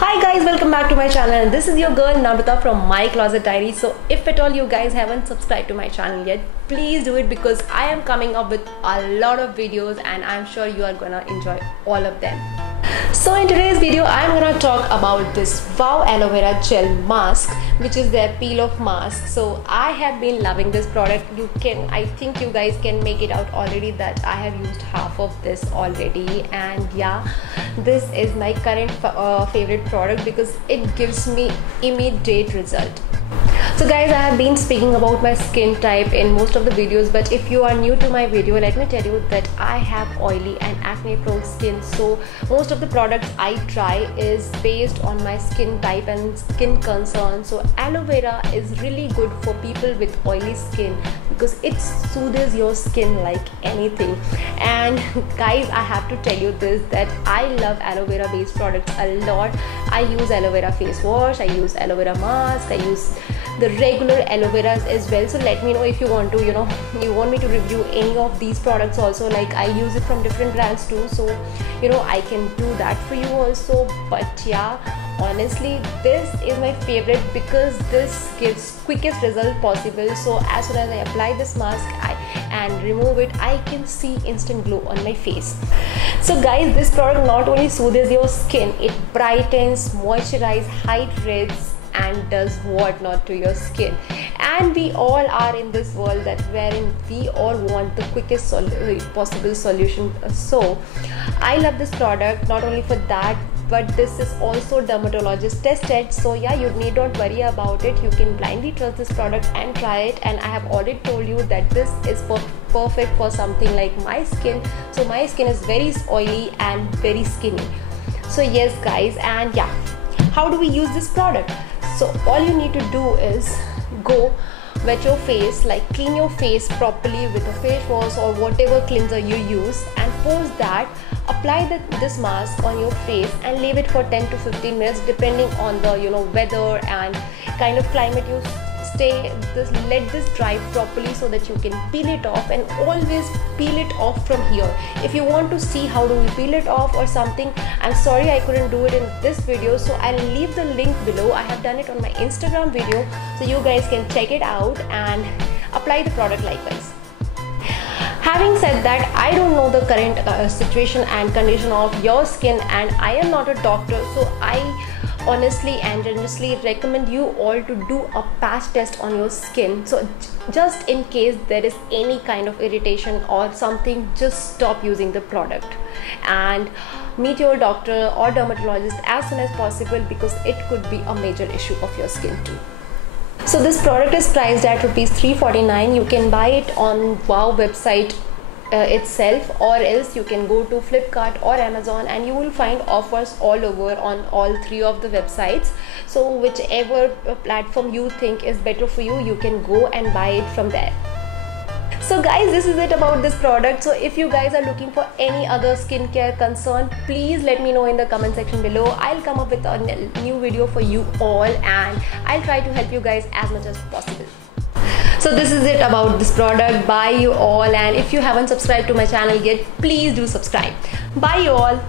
Hi guys, welcome back to my channel, and this is your girl Nabita from My Closet Diary. So if at all you guys haven't subscribed to my channel yet, please do it because I am coming up with a lot of videos and I'm sure you are gonna enjoy all of them. So in today's video I'm gonna talk about this Wow Aloe Vera Gel Mask, which is their peel off mask. So I have been loving this product. I think you guys can make it out already that I have used half of this already, and yeah, this is my current favorite product because it gives me immediate result. So guys, I have been speaking about my skin type in most of the videos, but if you are new to my video, let me tell you that I have oily and acne prone skin. So most of the products I try is based on my skin type and skin concern. So aloe vera is really good for people with oily skin because it soothes your skin like anything. And guys, I have to tell you this, that I love aloe vera based products a lot. I use aloe vera face wash, I use aloe vera mask, I use the regular aloe veras as well. So let me know if you want to, you want me to review any of these products also. Like I use it from different brands too, so I can do that for you also. But yeah, honestly, this is my favorite because this gives quickest result possible. So as soon as I apply this mask and remove it, I can see instant glow on my face. So guys, this product not only soothes your skin, it brightens, moisturizes, hydrates and does whatnot to your skin. And we all are in this world that wherein we all want the quickest possible solution. So I love this product not only for that, but this is also dermatologist tested. So yeah, you need not worry about it. You can blindly trust this product and try it. And I have already told you that this is perfect for something like my skin. So my skin is very oily and very skinny. So yes guys, and yeah, how do we use this product? So all you need to do is go wet your face, like clean your face properly with a face wash or whatever cleanser you use, and post that apply this mask on your face and leave it for 10 to 15 minutes depending on the weather and kind of climate you stay. Let this dry properly so that you can peel it off, and always peel it off from here. If you want to see how do we peel it off or something, I'm sorry I couldn't do it in this video, so I'll leave the link below. I have done it on my Instagram video, so you guys can check it out and apply the product likewise. Having said that, I don't know the current situation and condition of your skin, and I am not a doctor, so I honestly and generously recommend you all to do a patch test on your skin. So just in case there is any kind of irritation or something, just stop using the product and meet your doctor or dermatologist as soon as possible because it could be a major issue of your skin too. So this product is priced at Rs 349. You can buy it on Wow website itself, or else you can go to Flipkart or Amazon and you will find offers all over on all three of the websites. So whichever platform you think is better for you, you can go and buy it from there. So guys, this is it about this product. So if you guys are looking for any other skincare concern, please let me know in the comment section below. I'll come up with a new video for you all and I'll try to help you guys as much as possible. So this is it about this product. Bye you all, and if you haven't subscribed to my channel yet, please do subscribe. Bye you all.